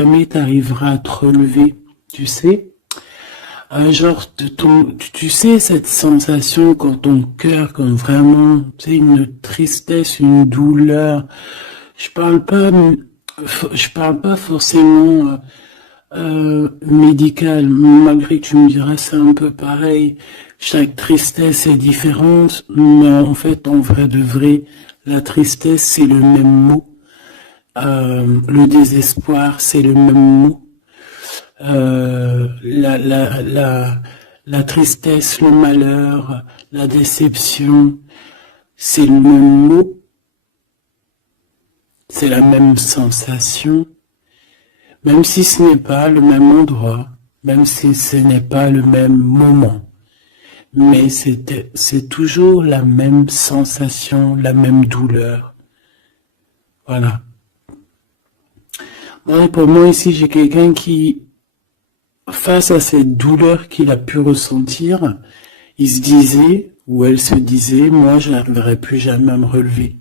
jamais t'arriveras à te relever, tu sais. Genre, tu sais, cette sensation quand ton cœur, quand vraiment, tu sais, une tristesse, une douleur. Je parle pas, je parle pas forcément médical, malgré que tu me diras c'est un peu pareil. Chaque tristesse est différente, mais en fait, en vrai de vrai, la tristesse c'est le même mot. Le désespoir c'est le même mot. La tristesse, le malheur, la déception, c'est le même mot, c'est la même sensation, même si ce n'est pas le même endroit, même si ce n'est pas le même moment. Mais c'est toujours la même sensation, la même douleur. Voilà. Bon, pour moi ici, j'ai quelqu'un qui, face à cette douleur qu'il a pu ressentir, il se disait, ou elle se disait, moi je n'arriverai plus jamais à me relever.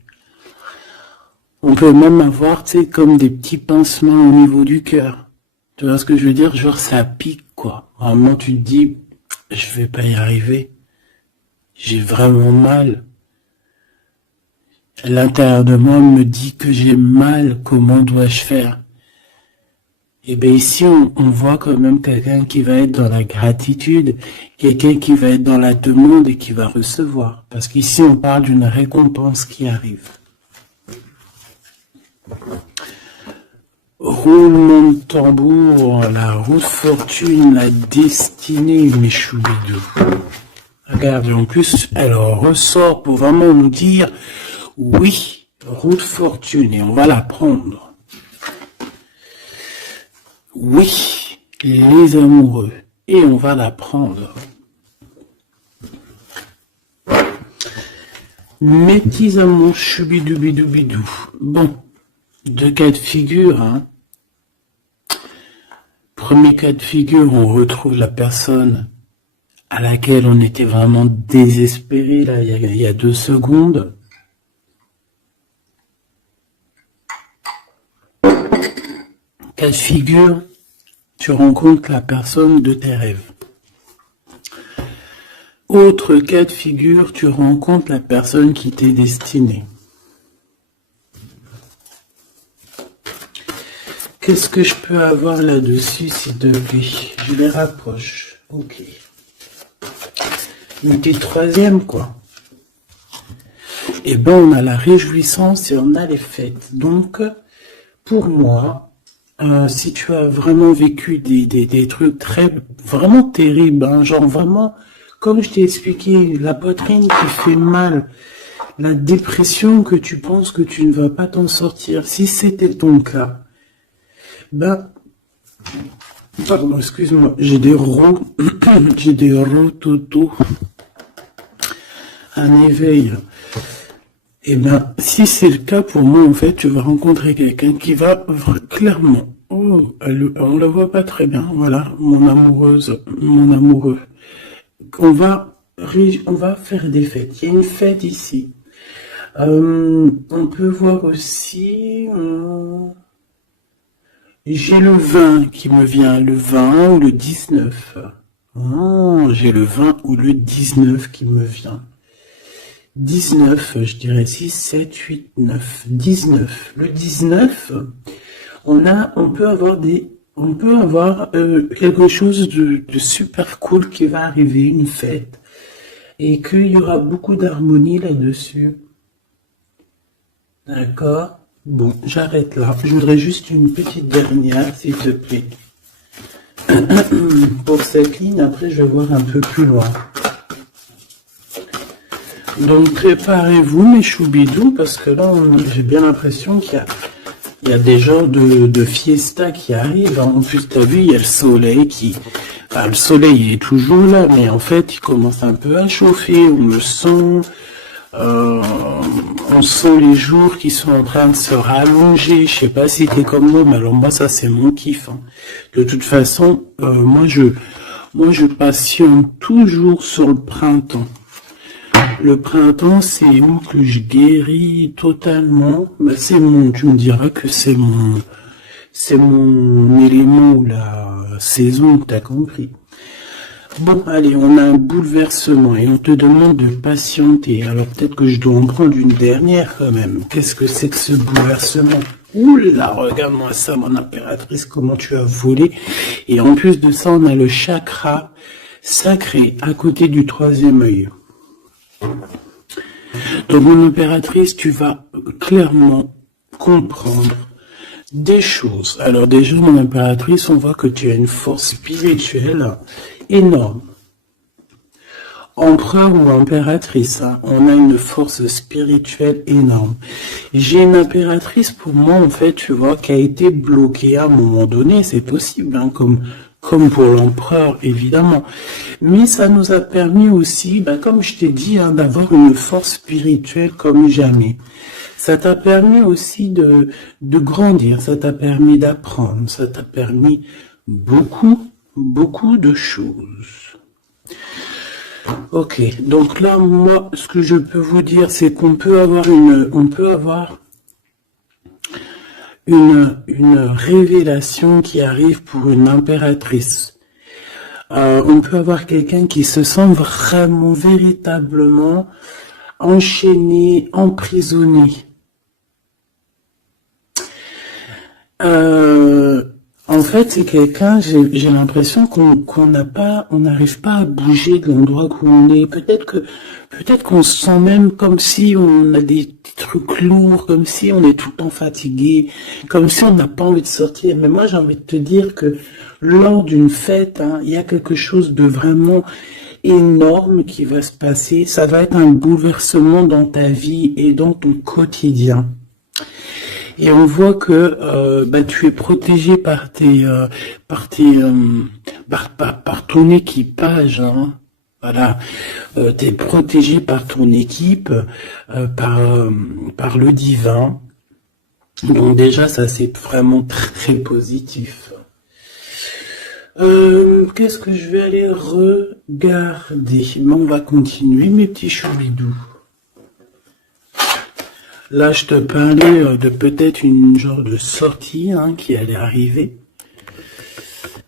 On peut même avoir, tu sais, comme des petits pincements au niveau du cœur. Tu vois ce que je veux dire? Genre ça pique, quoi. Vraiment, tu te dis, je vais pas y arriver. J'ai vraiment mal. L'intérieur de moi me dit que j'ai mal, comment dois-je faire? Et bien ici, on voit quand même quelqu'un qui va être dans la gratitude, quelqu'un qui va être dans la demande et qui va recevoir. Parce qu'ici, on parle d'une récompense qui arrive. Roulement de tambour, la roue de fortune, la destinée, mes choubidous. Regarde, en plus, elle ressort pour vraiment nous dire, oui, roue de fortune, et on va la prendre. Oui, les amoureux, et on va la prendre. Mes petits amours, choubidoubidou. Bon, deux cas de figure, hein. Premier cas de figure, on retrouve la personne à laquelle on était vraiment désespéré, là, il y a 2 secondes. Cas de figure, tu rencontres la personne de tes rêves. Autre cas de figure, tu rencontres la personne qui t'est destinée. Qu'est-ce que je peux avoir là-dessus, s'il te plaît? Je les rapproche. Ok. Une petite troisième, quoi. Et ben, on a la réjouissance et on a les fêtes. Donc, pour moi, si tu as vraiment vécu des trucs vraiment terribles, hein, genre vraiment, comme je t'ai expliqué, la poitrine qui fait mal, la dépression que tu penses que tu ne vas pas t'en sortir, si c'était ton cas, ben, pardon, excuse-moi, j'ai des rototos, un éveil. Et ben, si c'est le cas pour moi, en fait, tu vas rencontrer quelqu'un qui va clairement, oh, on la voit pas très bien, voilà, mon amoureuse, mon amoureux. On va faire des fêtes. Il y a une fête ici. On peut voir aussi, j'ai le 20 qui me vient, le 20 ou le 19. Oh, j'ai le 20 ou le 19 qui me vient. 19, je dirais 6, 7, 8, 9, 19. Le 19, on peut avoir quelque chose de super cool qui va arriver, une fête, et qu'il y aura beaucoup d'harmonie là-dessus. D'accord? Bon, j'arrête là. Je voudrais juste une petite dernière, s'il te plaît. Pour cette ligne, après je vais voir un peu plus loin. Donc préparez-vous mes choubidous, parce que là j'ai bien l'impression qu'il y a des genres de fiesta qui arrivent. En plus t'as vu, il y a le soleil qui... Enfin, le soleil est toujours là, mais en fait il commence un peu à chauffer, on le sent. On sent les jours qui sont en train de se rallonger. Je sais pas si t'es comme moi, mais alors moi ça c'est mon kiff, hein. De toute façon, moi je passionne toujours sur le printemps. Le printemps, c'est où que je guéris totalement. Bah, tu me diras que c'est c'est mon élément ou la saison, t'as compris. Bon, allez, on a un bouleversement et on te demande de patienter. Alors peut-être que je dois en prendre une dernière quand même. Qu'est-ce que c'est que ce bouleversement? Oula, regarde-moi ça, mon impératrice, comment tu as volé. Et en plus de ça, on a le chakra sacré à côté du troisième œil. Donc, mon impératrice, tu vas clairement comprendre des choses. Alors déjà, mon impératrice, on voit que tu as une force spirituelle énorme. Empereur ou impératrice, hein, on a une force spirituelle énorme. J'ai une impératrice, pour moi, en fait, tu vois, qui a été bloquée à un moment donné, c'est possible, hein, comme pour l'empereur, évidemment. Mais ça nous a permis aussi, comme je t'ai dit, hein, d'avoir une force spirituelle comme jamais. Ça t'a permis aussi de grandir, ça t'a permis d'apprendre, ça t'a permis beaucoup de choses. Ok, donc là, moi, ce que je peux vous dire, c'est qu'on peut avoir une révélation qui arrive pour une impératrice. On peut avoir quelqu'un qui se sent vraiment, véritablement enchaîné, emprisonné. En fait, c'est quelqu'un, j'ai l'impression qu'on n'arrive pas à bouger de l'endroit où on est. Peut-être qu'on se sent même comme si on a des trucs lourds, comme si on est tout le temps fatigué, comme si on n'a pas envie de sortir. Mais moi, j'ai envie de te dire que lors d'une fête, hein, il y a quelque chose de vraiment énorme qui va se passer. Ça va être un bouleversement dans ta vie et dans ton quotidien. Et on voit que tu es protégé par ton équipage, hein. Voilà, tu es protégé par ton équipe, par le divin. Donc déjà, ça c'est vraiment très positif. Qu'est-ce que je vais aller regarder? Mais on va continuer, mes petits choubidous. Là, je te parlais de peut-être une genre de sortie, hein, qui allait arriver.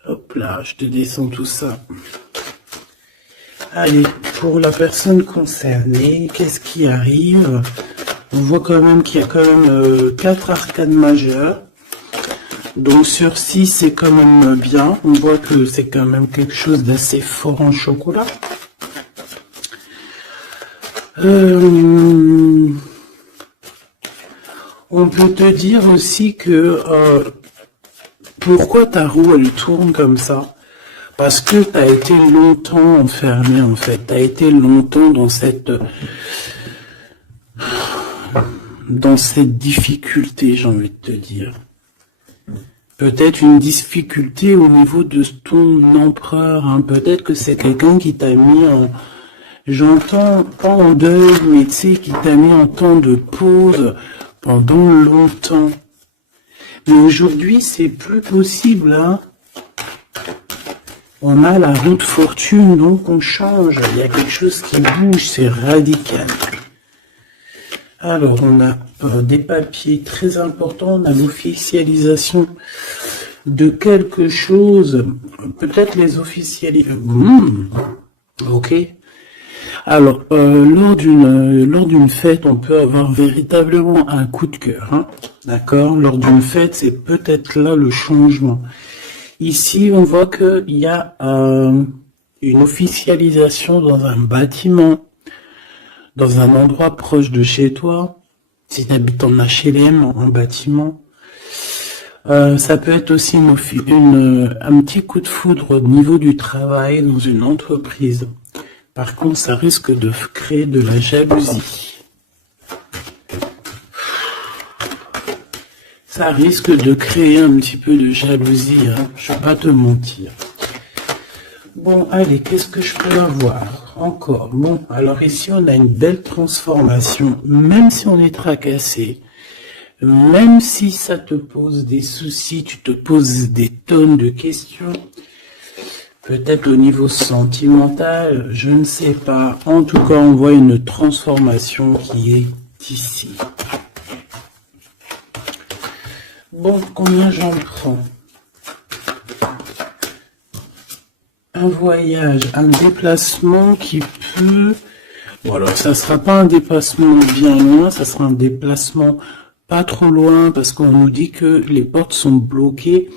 Hop là, je te descends tout ça. Allez, pour la personne concernée, qu'est-ce qui arrive? On voit quand même qu'il y a quand même 4 arcanes majeures. Donc sur 6, c'est quand même bien. On voit que c'est quand même quelque chose d'assez fort en chocolat. On peut te dire aussi que pourquoi ta roue elle tourne comme ça? Parce que tu as été longtemps enfermé en fait. Tu as été longtemps dans cette difficulté, j'ai envie de te dire. Peut-être une difficulté au niveau de ton empereur. Hein. Peut-être que c'est quelqu'un qui t'a mis en... J'entends pas en deuil, mais tu sais, qui t'a mis en temps de pause pendant longtemps. Mais aujourd'hui, c'est plus possible, hein. On a la roue de fortune, donc on change. Il y a quelque chose qui bouge, c'est radical. Alors, on a des papiers très importants, on a l'officialisation de quelque chose. Peut-être les officialisations. Ok. Alors, lors d'une fête, on peut avoir véritablement un coup de cœur, hein, d'accord? Lors d'une fête, c'est peut-être là le changement. Ici, on voit qu'il y a une officialisation dans un bâtiment, dans un endroit proche de chez toi. Si tu habites en HLM, en bâtiment, ça peut être aussi un petit coup de foudre au niveau du travail dans une entreprise. Par contre, ça risque de créer de la jalousie. Ça risque de créer un petit peu de jalousie, hein. Je ne vais pas te mentir. Bon, allez, qu'est-ce que je peux avoir encore? Bon, alors ici, on a une belle transformation. Même si on est tracassé, même si ça te pose des soucis, tu te poses des tonnes de questions, peut-être au niveau sentimental, je ne sais pas. En tout cas, on voit une transformation qui est ici. Bon, combien j'en prends? Un voyage, un déplacement qui peut... Bon, alors, ça sera pas un déplacement bien loin, ça sera un déplacement pas trop loin, parce qu'on nous dit que les portes sont bloquées,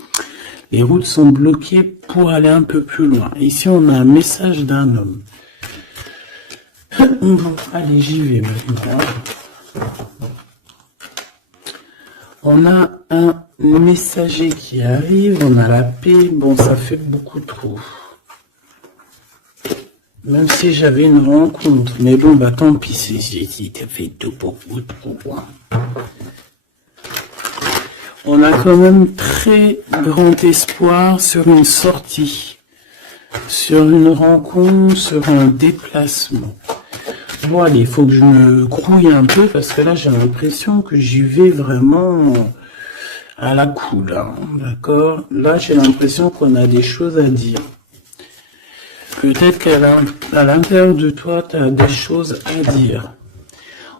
les routes sont bloquées pour aller un peu plus loin. Ici, on a un message d'un homme. Bon, allez, j'y vais maintenant. On a un messager qui arrive, on a la paix, bon, ça fait beaucoup trop. Même si j'avais une rencontre, mais bon, bah tant pis, ça fait tout beaucoup trop. On a quand même très grand espoir sur une sortie, sur une rencontre, sur un déplacement. Bon, allez, il faut que je me grouille un peu, parce que là, j'ai l'impression que j'y vais vraiment à la cool, hein, d'accord? Là, j'ai l'impression qu'on a des choses à dire. Peut-être qu'à l'intérieur de toi, tu as des choses à dire.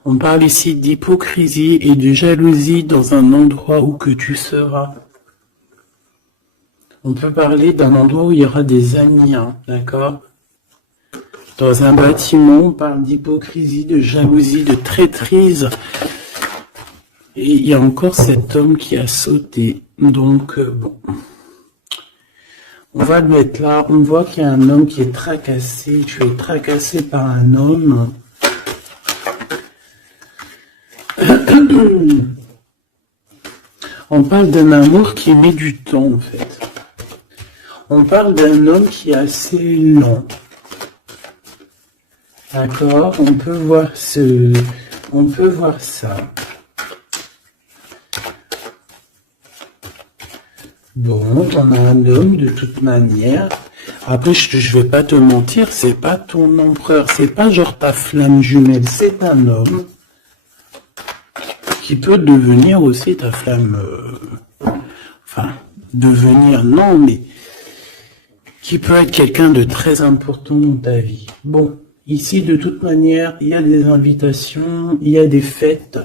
On parle ici d'hypocrisie et de jalousie dans un endroit où que tu seras. On peut parler d'un endroit où il y aura des amis, hein, d'accord? Dans un bâtiment, on parle d'hypocrisie, de jalousie, de traîtrise. Et il y a encore cet homme qui a sauté. Donc, bon... On va le mettre là, on voit qu'il y a un homme qui est tracassé, tu es tracassé par un homme. On parle d'un amour qui met du temps en fait. On parle d'un homme qui est assez lent. D'accord, on peut voir ça. Bon, on a un homme de toute manière. Après, je vais pas te mentir, c'est pas ton empereur, c'est pas genre ta flamme jumelle, c'est un homme qui peut devenir aussi ta flamme. Enfin, devenir, non, mais qui peut être quelqu'un de très important dans ta vie. Bon, ici, de toute manière, il y a des invitations, il y a des fêtes.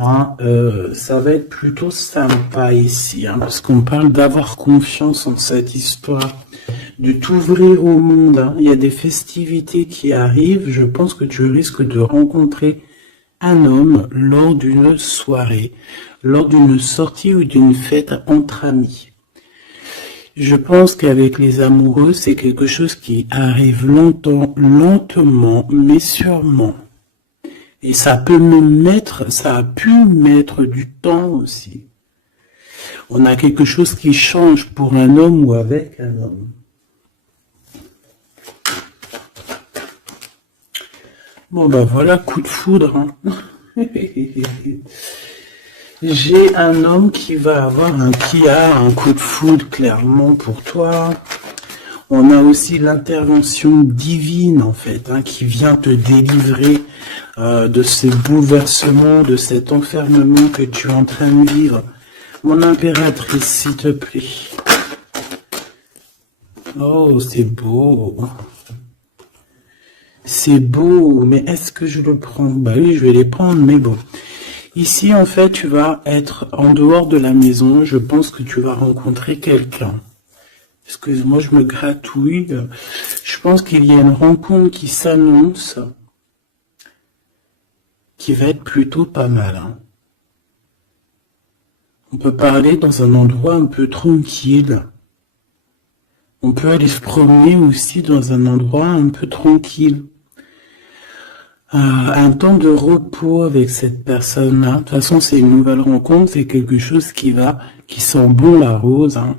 Hein, ça va être plutôt sympa ici, hein, parce qu'on parle d'avoir confiance en cette histoire, de t'ouvrir au monde. Hein. Il y a des festivités qui arrivent. Je pense que tu risques de rencontrer un homme lors d'une soirée, lors d'une sortie ou d'une fête entre amis. Je pense qu'avec les amoureux, c'est quelque chose qui arrive lentement, mais sûrement. Et ça a pu mettre du temps aussi. On a quelque chose qui change pour un homme ou avec un homme. Bon ben voilà, coup de foudre. Hein. J'ai un homme qui a un coup de foudre clairement pour toi. On a aussi l'intervention divine en fait, hein, qui vient te délivrer de ces bouleversements, de cet enfermement que tu es en train de vivre. Mon impératrice, s'il te plaît. Oh, c'est beau. C'est beau, mais est-ce que je le prends? Bah oui, je vais les prendre, mais bon. Ici, en fait, tu vas être en dehors de la maison. Je pense que tu vas rencontrer quelqu'un. Excuse-moi, je me gratouille. Je pense qu'il y a une rencontre qui s'annonce, qui va être plutôt pas mal. Hein. On peut parler dans un endroit un peu tranquille. On peut aller se promener aussi dans un endroit un peu tranquille. Un temps de repos avec cette personne-là. De toute façon, c'est une nouvelle rencontre, c'est quelque chose qui sent bon la rose. Hein.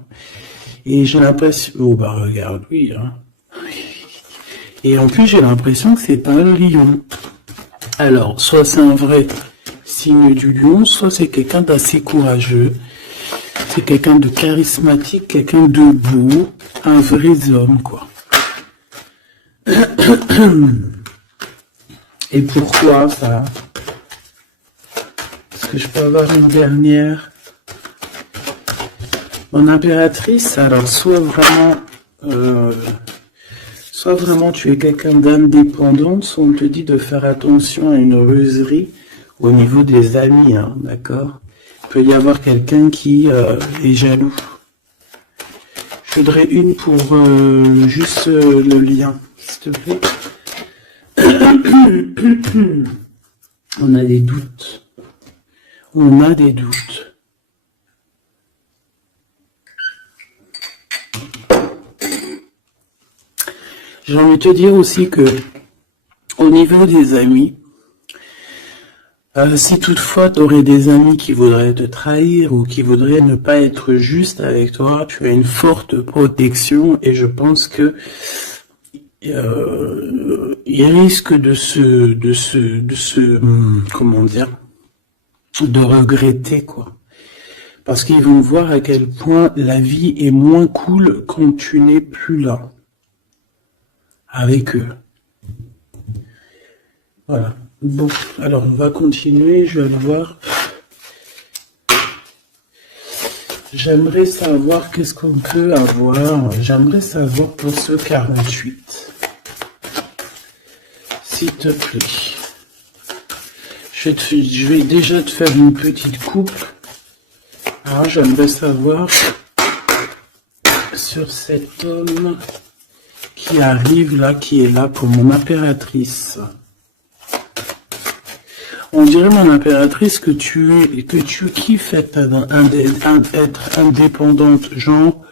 Et j'ai l'impression... Oh bah regarde, oui. Hein. Et en plus, j'ai l'impression que c'est un lion. Alors, soit c'est un vrai signe du lion, soit c'est quelqu'un d'assez courageux. C'est quelqu'un de charismatique, quelqu'un de beau, un vrai homme, quoi. Et pourquoi ça? Est-ce que je peux avoir une dernière? Mon impératrice, alors soit vraiment tu es quelqu'un d'indépendant, soit on te dit de faire attention à une ruserie au niveau des amis, hein, d'accord? peut y avoir quelqu'un qui est jaloux. Je voudrais une pour juste le lien, s'il te plaît. On a des doutes. On a des doutes. J'ai envie de te dire aussi que au niveau des amis, si toutefois tu aurais des amis qui voudraient te trahir ou qui voudraient ne pas être juste avec toi, tu as une forte protection et je pense que il risque comment dire, de regretter quoi. Parce qu'ils vont voir à quel point la vie est moins cool quand tu n'es plus là avec eux. Voilà. Bon, alors on va continuer, je vais aller voir. J'aimerais savoir qu'est-ce qu'on peut avoir. J'aimerais savoir pour ce 48. S'il te plaît. Je vais déjà te faire une petite coupe. Alors j'aimerais savoir sur cet homme qui arrive là, qui est là pour mon impératrice. On dirait, mon impératrice, que tu kiffes être indépendante. Genre,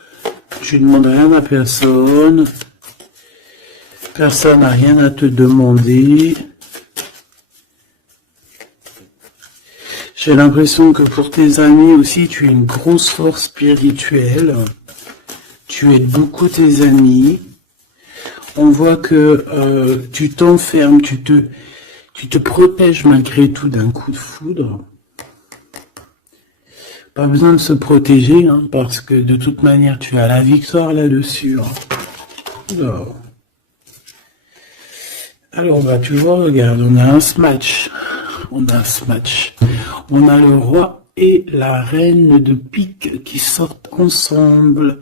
je ne demande rien à personne. Personne n'a rien à te demander. J'ai l'impression que pour tes amis aussi, tu es une grosse force spirituelle. Tu aides beaucoup tes amis. On voit que tu t'enfermes, tu te protèges malgré tout d'un coup de foudre. Pas besoin de se protéger, hein, parce que de toute manière, tu as la victoire là-dessus. Hein. Alors, bah, tu vois, regarde, on a un smash. On a un smash. On a le roi et la reine de pique qui sortent ensemble.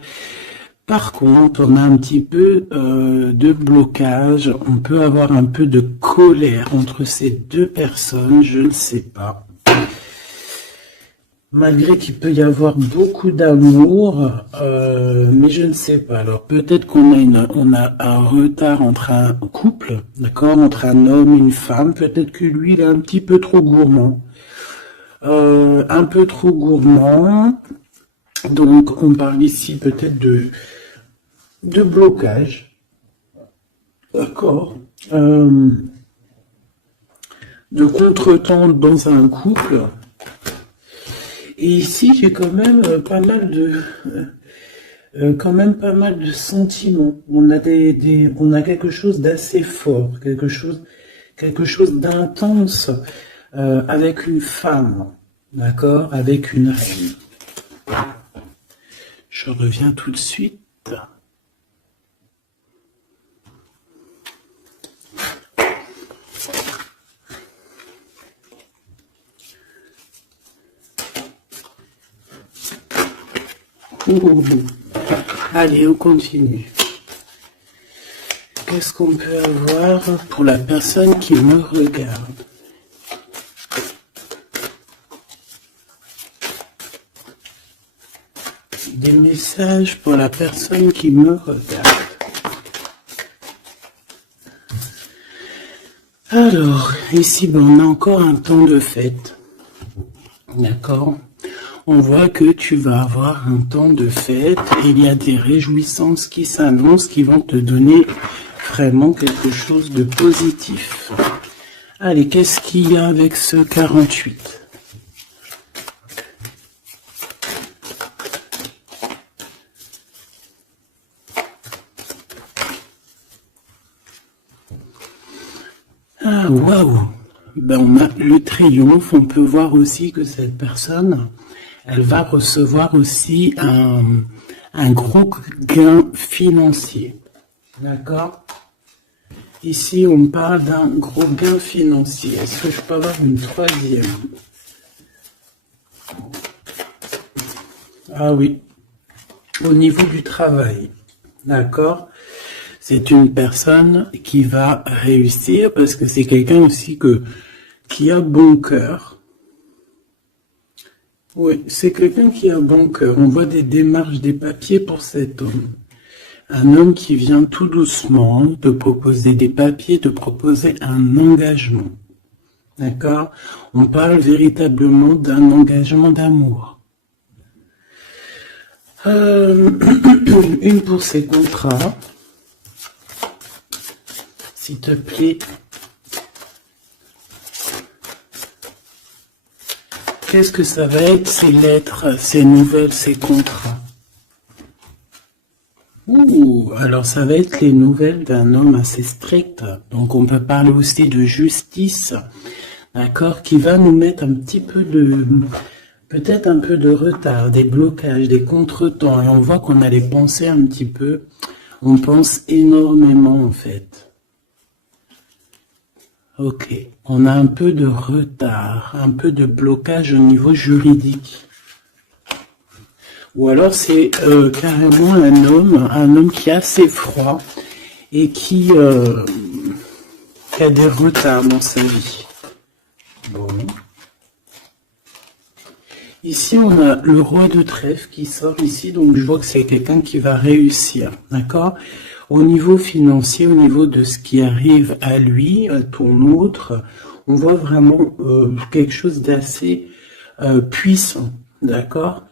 Par contre, on a un petit peu de blocage, on peut avoir un peu de colère entre ces deux personnes, je ne sais pas. Malgré qu'il peut y avoir beaucoup d'amour, mais je ne sais pas. Alors peut-être on a un retard entre un couple, d'accord, entre un homme et une femme. Peut-être que lui, il est un petit peu trop gourmand. Un peu trop gourmand. Donc on parle ici peut-être de blocage, d'accord, de contretemps dans un couple. Et ici, j'ai quand même pas mal de sentiments. On a on a quelque chose d'assez fort, quelque chose d'intense avec une femme, d'accord, avec une reine. Je reviens tout de suite. Allez, on continue. Qu'est-ce qu'on peut avoir pour la personne qui me regarde? Des messages pour la personne qui me regarde. Alors, ici, on a encore un temps de fête. D'accord? On voit que tu vas avoir un temps de fête et il y a des réjouissances qui s'annoncent, qui vont te donner vraiment quelque chose de positif. Allez, qu'est-ce qu'il y a avec ce 48? Ah, waouh! Ben, on a le triomphe. On peut voir aussi que cette personne, elle va recevoir aussi un gros gain financier. D'accord? Ici, on parle d'un gros gain financier. Est-ce que je peux avoir une troisième? Ah oui. Au niveau du travail. D'accord? C'est une personne qui va réussir parce que c'est quelqu'un aussi qui a bon cœur. Oui, c'est quelqu'un qui a bon cœur. On voit des démarches, des papiers pour cet homme. Un homme qui vient tout doucement te proposer des papiers, te proposer un engagement. D'accord? On parle véritablement d'un engagement d'amour. Une pour ces contrats. S'il te plaît. Qu'est-ce que ça va être, ces lettres, ces nouvelles, ces contrats? Ouh, alors ça va être les nouvelles d'un homme assez strict. Donc on peut parler aussi de justice, d'accord, qui va nous mettre un petit peu de, peut-être un peu de retard, des blocages, des contretemps. Et on voit qu'on a les pensées un petit peu, on pense énormément en fait. Ok, on a un peu de retard, un peu de blocage au niveau juridique. Ou alors c'est carrément un homme qui est assez froid et qui a des retards dans sa vie. Bon. Ici on a le roi de trèfle qui sort ici, donc je vois que c'est quelqu'un qui va réussir, d'accord? Au niveau financier, au niveau de ce qui arrive à lui, à ton autre, on voit vraiment quelque chose d'assez puissant, d'accord?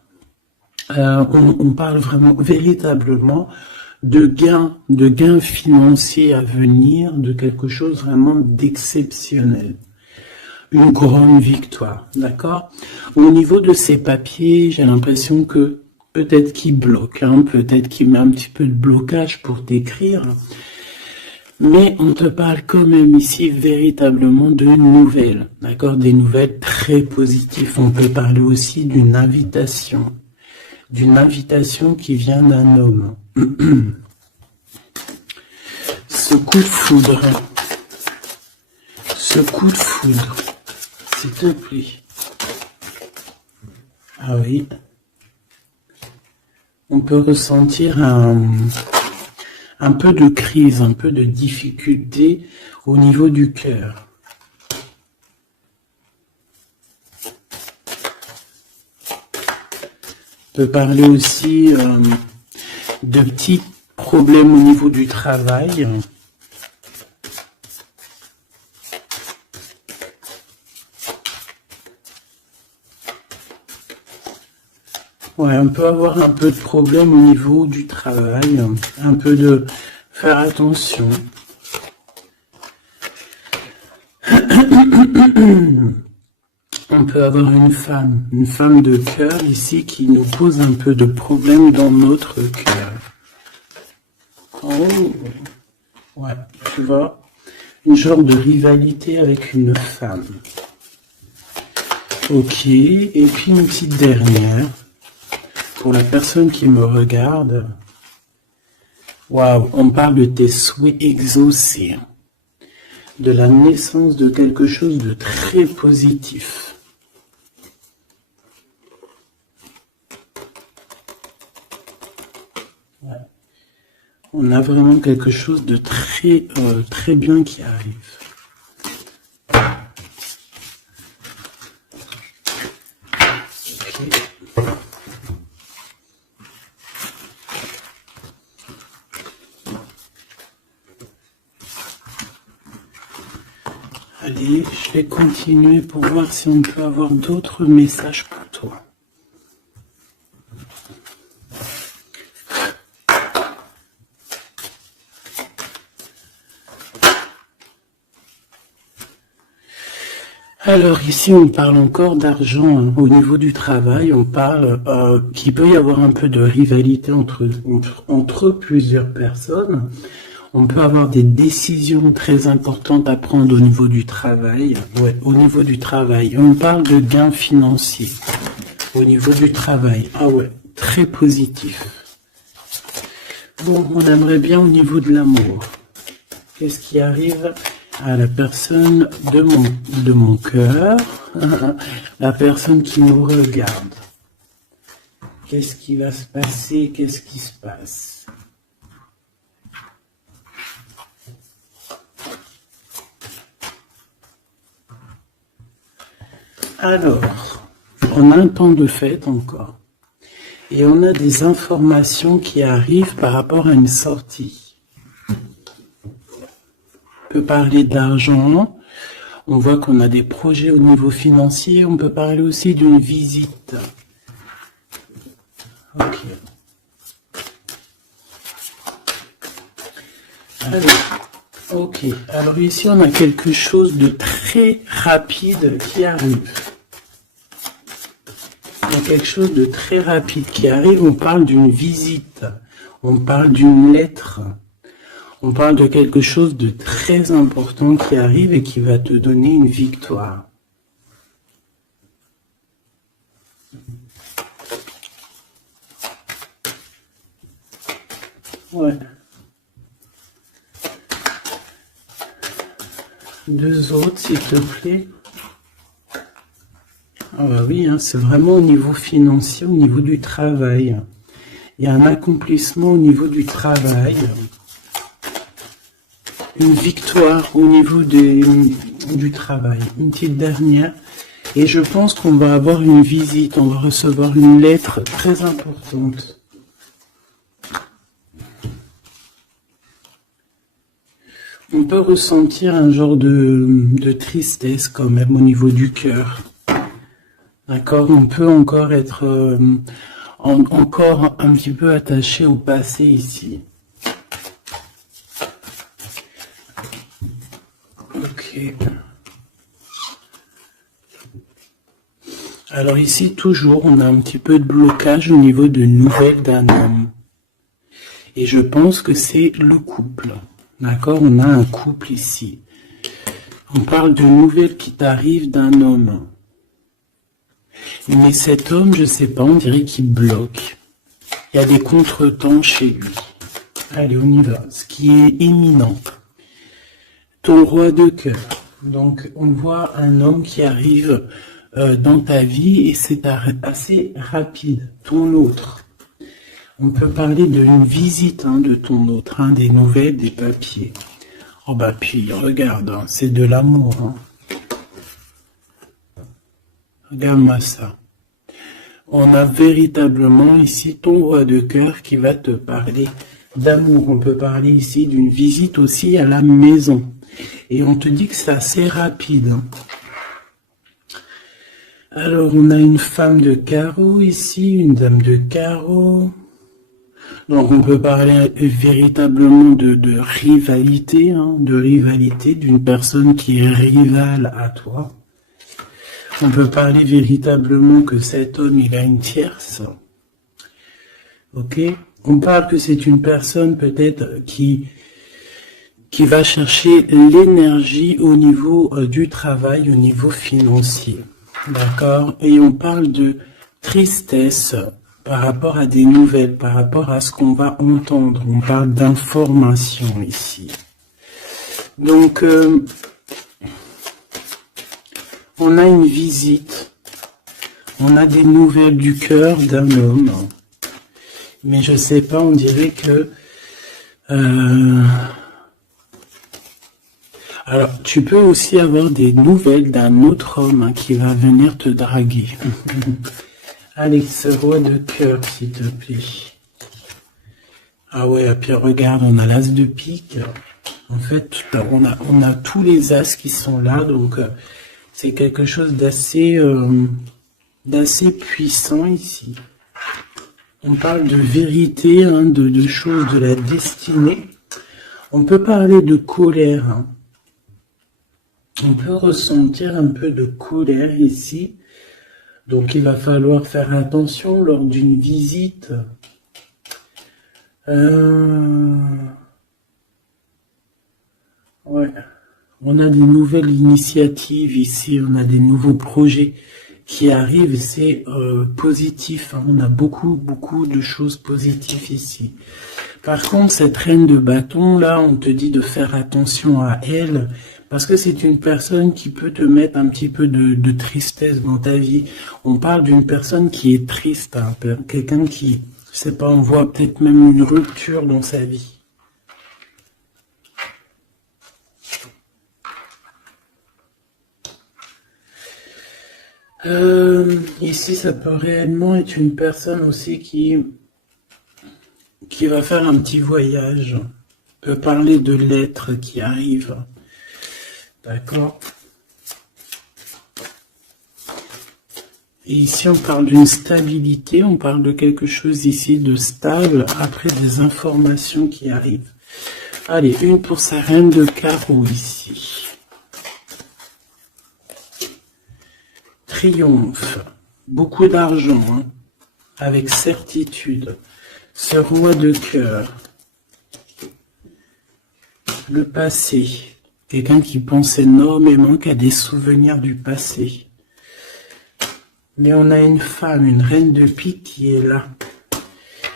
On parle vraiment véritablement de gains financiers à venir, de quelque chose vraiment d'exceptionnel. Une grande victoire, d'accord? Au niveau de ces papiers, j'ai l'impression que peut-être qu'il bloque, hein, peut-être qu'il met un petit peu de blocage pour t'écrire, mais on te parle quand même ici véritablement de nouvelles, d'accord? Des nouvelles très positives. On peut parler aussi d'une invitation qui vient d'un homme. Ce coup de foudre, s'il te plaît. Ah oui. On peut ressentir un peu de crise, un peu de difficulté au niveau du cœur. On peut parler aussi de petits problèmes au niveau du travail. Ouais, on peut avoir un peu de problème au niveau du travail, un peu de faire attention. On peut avoir une femme de cœur ici qui nous pose un peu de problème dans notre cœur. Oh, ouais, tu vois, une genre de rivalité avec une femme. Ok, et puis une petite dernière. Pour la personne qui me regarde, waouh, on parle de tes souhaits exaucés, de la naissance de quelque chose de très positif. Ouais. On a vraiment quelque chose de très, très bien qui arrive. Allez, je vais continuer pour voir si on peut avoir d'autres messages pour toi. Alors ici, on parle encore d'argent, hein. Au niveau du travail, on parle qu'il peut y avoir un peu de rivalité entre plusieurs personnes. On peut avoir des décisions très importantes à prendre au niveau du travail. Ouais, au niveau du travail. On parle de gains financiers. Au niveau du travail. Ah ouais, très positif. Bon, on aimerait bien au niveau de l'amour. Qu'est-ce qui arrive à la personne de mon cœur, la personne qui nous regarde? Qu'est-ce qui va se passer? Qu'est-ce qui se passe? Alors, on a un temps de fête encore. Et on a des informations qui arrivent par rapport à une sortie. On peut parler d'argent. On voit qu'on a des projets au niveau financier. On peut parler aussi d'une visite. Ok. Alors ici, on a quelque chose de très rapide qui arrive. Il y a quelque chose de très rapide qui arrive. On parle d'une visite. On parle d'une lettre. On parle de quelque chose de très important qui arrive et qui va te donner une victoire. Ouais. Deux autres, s'il te plaît. Ah bah oui, hein, c'est vraiment au niveau financier, au niveau du travail. Il y a un accomplissement au niveau du travail. Une victoire au niveau du travail. Une petite dernière. Et je pense qu'on va avoir une visite, on va recevoir une lettre très importante. On peut ressentir un genre de tristesse quand même au niveau du cœur. D'accord, on peut encore être encore un petit peu attaché au passé ici. Ok. Alors ici, toujours, on a un petit peu de blocage au niveau de nouvelles d'un homme. Et je pense que c'est le couple. D'accord, on a un couple ici. On parle de nouvelles qui t'arrivent d'un homme. Mais cet homme, je sais pas, on dirait qu'il bloque. Il y a des contretemps chez lui. Allez, on y va. Ce qui est imminent. Ton roi de cœur. Donc, on voit un homme qui arrive dans ta vie et c'est assez rapide. Ton autre. On peut parler d'une visite de ton autre, des nouvelles, des papiers. Oh bah puis, regarde, c'est de l'amour. Regarde-moi ça. On a véritablement ici ton roi de cœur qui va te parler d'amour. On peut parler ici d'une visite aussi à la maison. Et on te dit que c'est assez rapide. Alors, on a une femme de carreau ici, une dame de carreau. Donc, on peut parler véritablement de rivalité, d'une personne qui est rivale à toi. On peut parler véritablement que cet homme, il a une tierce. Ok? On parle que c'est une personne peut-être qui va chercher l'énergie au niveau du travail, au niveau financier. D'accord? Et on parle de tristesse par rapport à des nouvelles, par rapport à ce qu'on va entendre. On parle d'information ici. Donc, on a une visite. On a des nouvelles du cœur d'un homme. Mais je sais pas, on dirait que... Alors, tu peux aussi avoir des nouvelles d'un autre homme qui va venir te draguer. Alex, roi de cœur, s'il te plaît. Ah ouais, et puis regarde, on a l'as de pique. En fait, on a tous les as qui sont là, donc c'est quelque chose d'assez puissant ici. On parle de vérité, de choses de la destinée. On peut parler de colère. On peut ressentir un peu de colère ici. Donc, il va falloir faire attention lors d'une visite. Ouais. On a des nouvelles initiatives ici. On a des nouveaux projets qui arrivent. C'est positif. On a beaucoup de choses positives ici. Par contre, cette reine de bâton, là, on te dit de faire attention à elle. Parce que c'est une personne qui peut te mettre un petit peu de tristesse dans ta vie. On parle d'une personne qui est triste, quelqu'un qui, je sais pas, on voit peut-être même une rupture dans sa vie. Ici, ça peut réellement être une personne aussi qui va faire un petit voyage. On peut parler de lettres qui arrivent. D'accord? Et ici, on parle d'une stabilité, on parle de quelque chose ici de stable, après des informations qui arrivent. Allez, une pour sa reine de carreau ici. Triomphe, beaucoup d'argent, hein, avec certitude. Ce roi de cœur. Le passé, quelqu'un qui pense énormément, qui a des souvenirs du passé. Mais on a une femme, une reine de pique qui est là.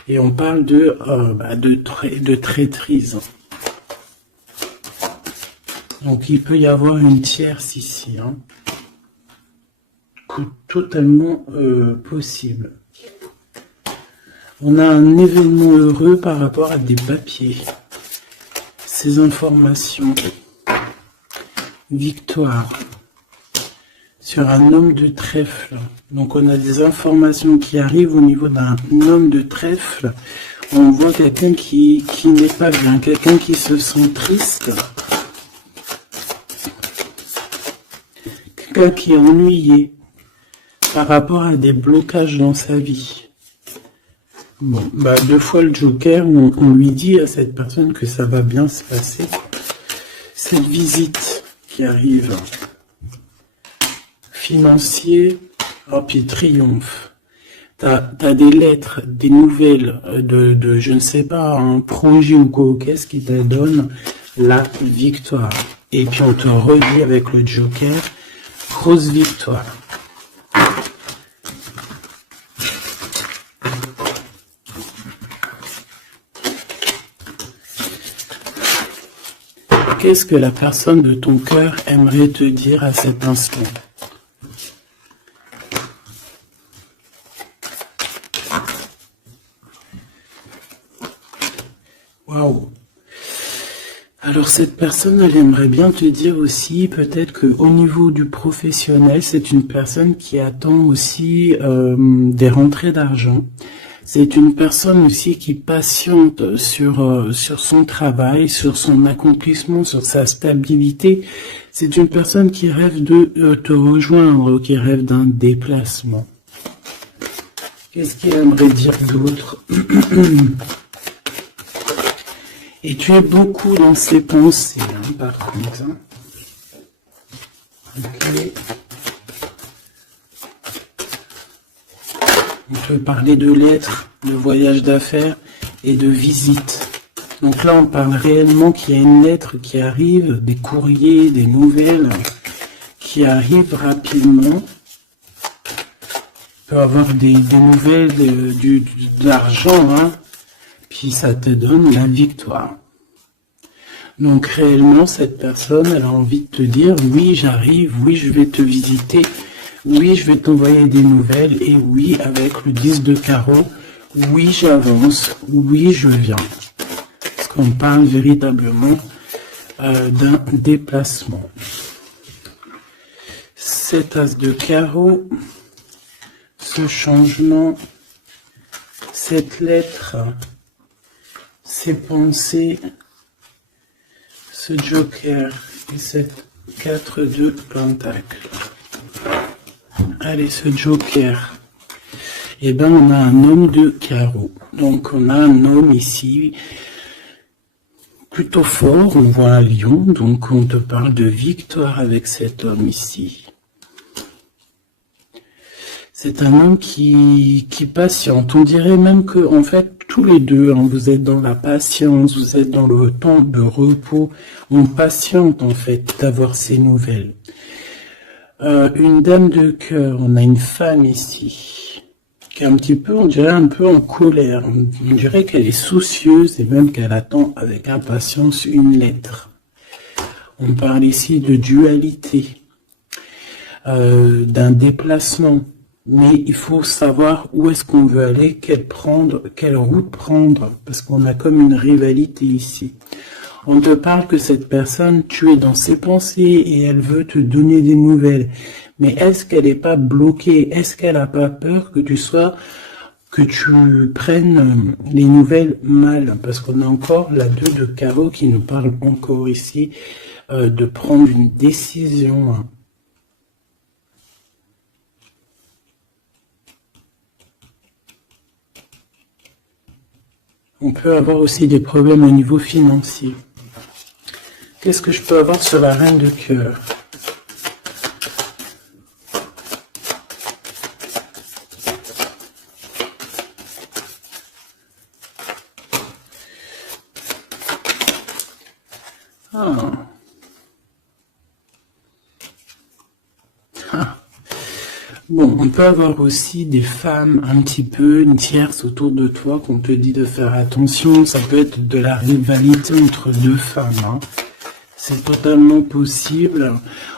Et on parle de traîtrise. Donc il peut y avoir une tierce ici. Hein. Totalement possible. On a un événement heureux par rapport à des papiers. Ces informations. Victoire. Sur un homme de trèfle. Donc on a des informations qui arrivent au niveau d'un homme de trèfle. On voit quelqu'un qui n'est pas bien, quelqu'un qui se sent triste. Quelqu'un qui est ennuyé par rapport à des blocages dans sa vie. Bon, deux fois le Joker, on lui dit à cette personne que ça va bien se passer. Cette visite qui arrive. Financier, oh, puis triomphe. T'as des lettres, des nouvelles de je ne sais pas, un projet ou quoi, qu'est-ce qui te donne la victoire. Et puis on te redit avec le Joker, grosse victoire. Qu'est-ce que la personne de ton cœur aimerait te dire à cet instant? Waouh! Alors cette personne, elle aimerait bien te dire aussi, peut-être qu'au niveau du professionnel, c'est une personne qui attend aussi des rentrées d'argent. C'est une personne aussi qui patiente sur son travail, sur son accomplissement, sur sa stabilité. C'est une personne qui rêve de te rejoindre, qui rêve d'un déplacement. Qu'est-ce qu'il aimerait dire d'autre? Et tu es beaucoup dans ses pensées, hein, par contre. Hein. Okay. On peut parler de lettres, de voyage d'affaires et de visites. Donc là, on parle réellement qu'il y a une lettre qui arrive, des courriers, des nouvelles qui arrivent rapidement. Tu peux avoir des nouvelles d'argent, hein. Puis ça te donne la victoire. Donc réellement, cette personne, elle a envie de te dire, oui, j'arrive, oui, je vais te visiter, oui, je vais t'envoyer des nouvelles, et oui, avec le 10 de carreau, oui, j'avance, oui, je viens. Parce qu'on parle véritablement d'un déplacement. 7 as de carreau, ce changement, cette lettre, ces pensées, ce Joker et cette 4 de Pentacle. Allez, ce Joker. Eh bien, on a un homme de carreau. Donc, on a un homme ici plutôt fort. On voit un lion. Donc, on te parle de victoire avec cet homme ici. C'est un homme qui patiente. On dirait même que, en fait, tous les deux, hein, vous êtes dans la patience, vous êtes dans le temps de repos. On patiente, en fait, d'avoir ces nouvelles. Une dame de cœur, on a une femme ici, qui est un petit peu, on dirait un peu en colère. On dirait qu'elle est soucieuse et même qu'elle attend avec impatience une lettre. On parle ici de dualité, d'un déplacement. Mais il faut savoir où est-ce qu'on veut aller, quelle route prendre, parce qu'on a comme une rivalité ici. On te parle que cette personne, tu es dans ses pensées et elle veut te donner des nouvelles. Mais est-ce qu'elle n'est pas bloquée? Est-ce qu'elle n'a pas peur que tu prennes les nouvelles mal? Parce qu'on a encore la 2 de carreau qui nous parle encore ici de prendre une décision. On peut avoir aussi des problèmes au niveau financier. Qu'est-ce que je peux avoir sur la reine de cœur? Bon, on peut avoir aussi des femmes un petit peu, une tierce autour de toi qu'on te dit de faire attention. Ça peut être de la rivalité entre deux femmes. Hein. C'est totalement possible.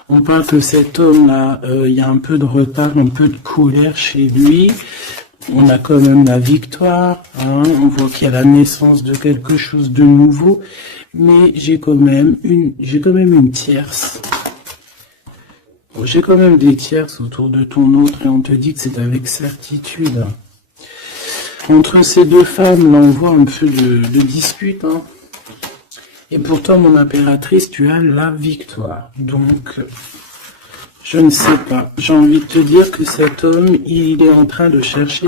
On parle que cet homme-là, il y a un peu de retard, un peu de colère chez lui. On a quand même la victoire. Hein. On voit qu'il y a la naissance de quelque chose de nouveau. Mais j'ai quand même une tierce. J'ai quand même des tierces autour de ton autre et on te dit que c'est avec certitude. Entre ces deux femmes, là, on voit un peu de dispute. Hein. Et pourtant, mon impératrice, tu as la victoire. Donc, je ne sais pas. J'ai envie de te dire que cet homme, il est en train de chercher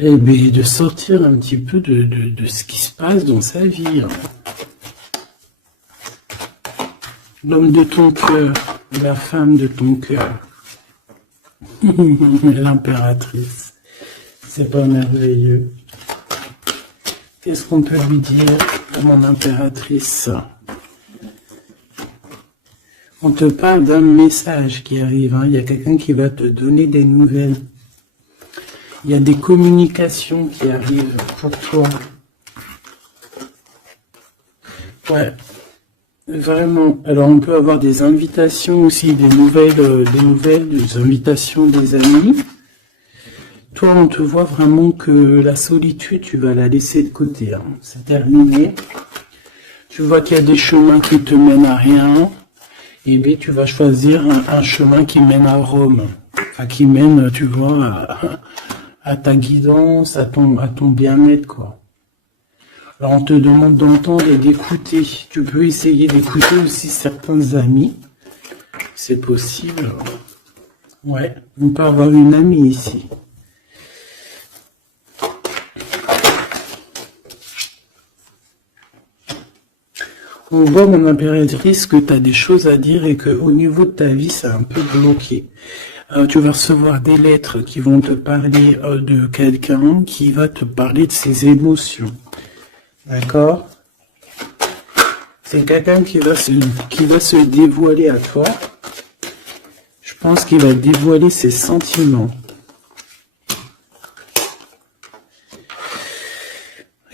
de sortir un petit peu de ce qui se passe dans sa vie. Hein. L'homme de ton cœur, la femme de ton cœur, l'impératrice, c'est pas merveilleux. Qu'est-ce qu'on peut lui dire à mon impératrice? On te parle d'un message qui arrive, hein. Il y a quelqu'un qui va te donner des nouvelles. Il y a des communications qui arrivent pour toi. Ouais. Vraiment. Alors, on peut avoir des invitations aussi, des invitations des amis. Toi, on te voit vraiment que la solitude, tu vas la laisser de côté. Hein. C'est terminé. Tu vois qu'il y a des chemins qui te mènent à rien. Et bien, tu vas choisir un chemin qui mène à Rome. Enfin, qui mène, tu vois, à ta guidance, à ton bien-être, quoi. Alors, on te demande d'entendre et d'écouter. Tu peux essayer d'écouter aussi certains amis. C'est possible. Ouais, on peut avoir une amie ici. On voit, mon impératrice, que tu as des choses à dire et qu'au niveau de ta vie, c'est un peu bloqué. Tu vas recevoir des lettres qui vont te parler de quelqu'un qui va te parler de ses émotions. D'accord? C'est quelqu'un qui va se dévoiler à toi. Je pense qu'il va dévoiler ses sentiments.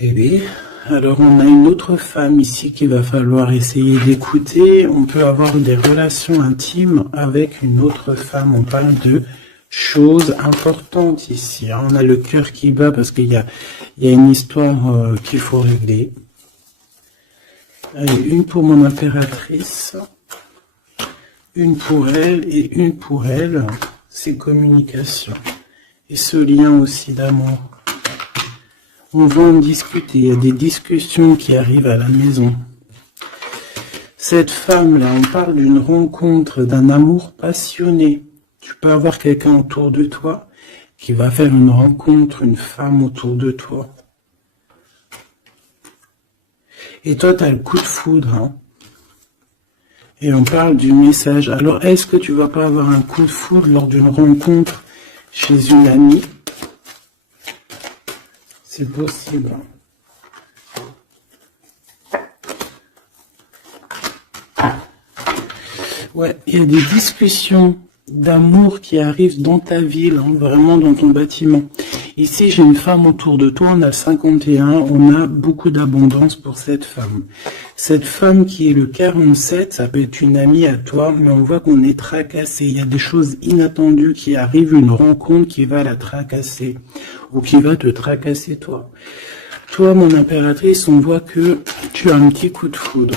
Eh bien, alors on a une autre femme ici qu'il va falloir essayer d'écouter. On peut avoir des relations intimes avec une autre femme. On parle de choses importantes ici. On a le cœur qui bat parce qu'il y a une histoire qu'il faut régler. Allez, une pour mon impératrice, une pour elle et une pour elle, c'est communication. Et ce lien aussi d'amour. On va en discuter, il y a des discussions qui arrivent à la maison. Cette femme-là, on parle d'une rencontre, d'un amour passionné. Tu peux avoir quelqu'un autour de toi qui va faire une rencontre, une femme autour de toi. Et toi, tu as le coup de foudre. Hein. Et on parle du message. Alors, est-ce que tu vas pas avoir un coup de foudre lors d'une rencontre chez une amie? C'est possible. Ouais, il y a des discussions d'amour qui arrivent dans ta ville, hein, vraiment dans ton bâtiment. Ici, j'ai une femme autour de toi, on a 51, on a beaucoup d'abondance pour cette femme. Cette femme qui est le 47, ça peut être une amie à toi, mais on voit qu'on est tracassé. Il y a des choses inattendues qui arrivent, une rencontre qui va la tracasser, ou qui va te tracasser toi. Toi, mon impératrice, on voit que tu as un petit coup de foudre.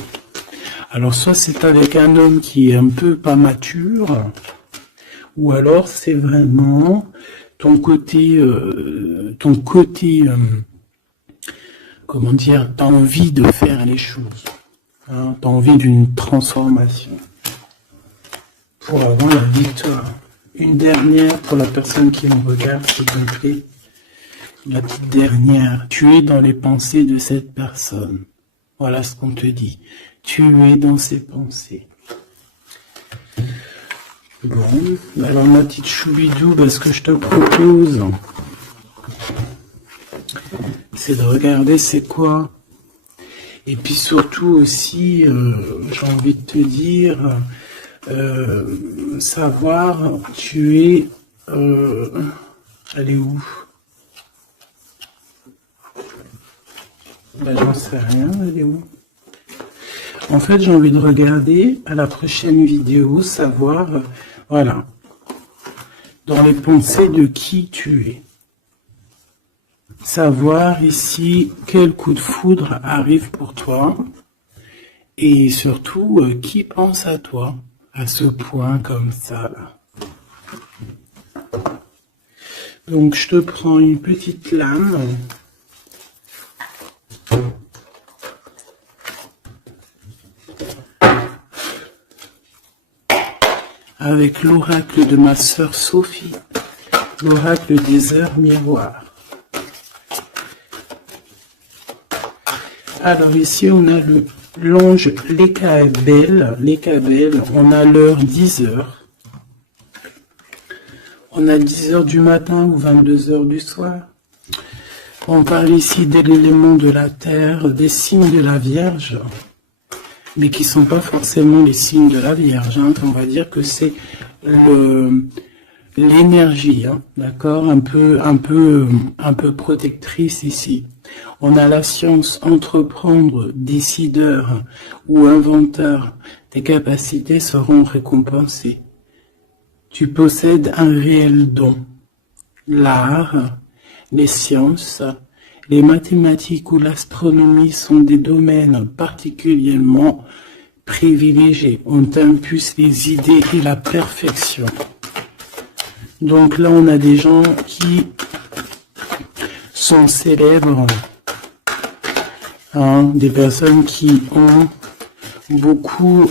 Alors soit c'est avec un homme qui est un peu pas mature, ou alors c'est vraiment ton côté, comment dire, t'as envie de faire les choses, hein, t'as envie d'une transformation pour avoir la victoire. Une dernière pour la personne qui me regarde, s'il te plaît. La petite dernière, tu es dans les pensées de cette personne. Voilà ce qu'on te dit. Tu es dans ses pensées. Bon, alors ma petite choubidou, ce que je te propose, c'est de regarder c'est quoi. Et puis surtout aussi, j'ai envie de te dire, savoir, tu es... elle est où? J'en sais rien, elle est où? En fait, j'ai envie de regarder à la prochaine vidéo, savoir, voilà, dans les pensées de qui tu es. Savoir ici quel coup de foudre arrive pour toi et surtout qui pense à toi à ce point comme ça là. Donc je te prends une petite lame. Avec l'oracle de ma sœur Sophie, l'oracle des heures miroirs. Alors ici on a l'ange Lekabel, on a l'heure 10h. On a 10h du matin ou 22h du soir. On parle ici de l'élément de la terre, des signes de la Vierge, mais qui ne sont pas forcément les signes de la Vierge. Hein. On va dire que c'est l'énergie, hein, d'accord, un peu protectrice ici. On a la science, entreprendre, décideur ou inventeur. Tes capacités seront récompensées. Tu possèdes un réel don. L'art, les sciences, les mathématiques ou l'astronomie sont des domaines particulièrement privilégiés. On t'impulse les idées et la perfection. Donc là, on a des gens qui sont célèbres, hein, des personnes qui ont beaucoup...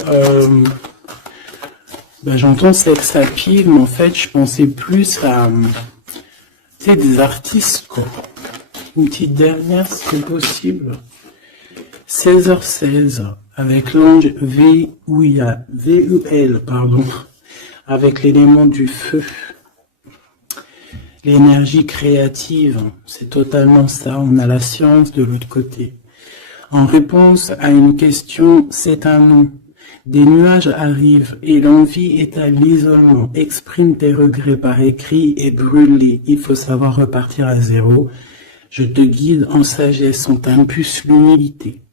j'entends sex appeal, mais en fait, je pensais plus à... des artistes, quoi. Une petite dernière, si c'est possible. 16h16, avec l'ange VUL, pardon, avec l'élément du feu. L'énergie créative, c'est totalement ça. On a la science de l'autre côté. En réponse à une question, c'est un non. Des nuages arrivent et l'envie est à l'isolement. Exprime tes regrets par écrit et brûle-les. Il faut savoir repartir à zéro. Je te guide en sagesse, on t'impulse l'humilité.